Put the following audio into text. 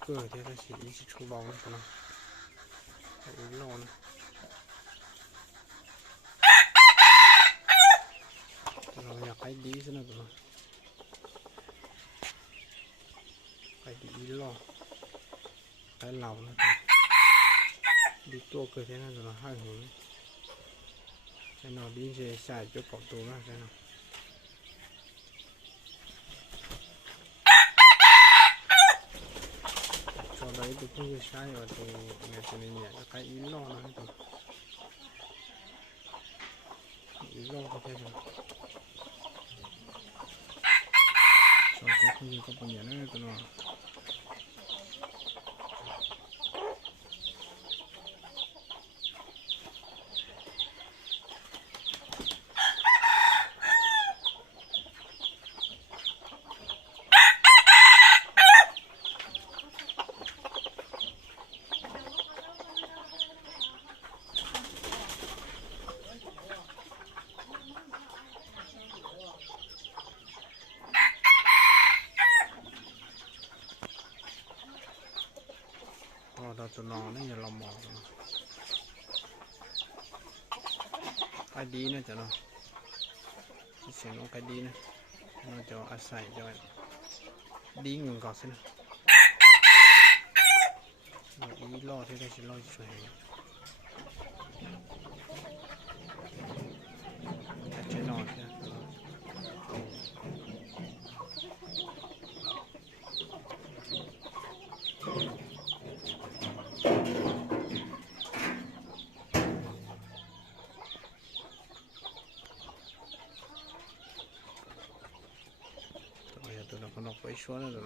个这个是一起出包的可能，还有肉呢。เราอยากให้ดีซะหน่อยก่อนไปดีหรอไปเหล่านะดีตัวเกิดแค่นั้นเราให้หัวใช่หนอดีเสียใส่จุดเกาะตัวมากใช่หนอชอบอะไรตัวที่ใช้ว่าตัวเนี่ยตัวนี้เนี่ยจะใครอีหล่อนะตัวอีหล่อก็แค่นั้นชอบตัวที่ก็เป็นอย่างนั้นตัวน้อเราตัวนอนนี่เรามองใครดีนะจ๊ะเนาะเสียงน้องใครดีนะเราจะอาศัยจะดีเงินก่อนสินะอีล่อที่ได้ชิล่อช่วยจะใช้นอนใช่ไหมตัวเราคนออกไปช่วยแล้วตัว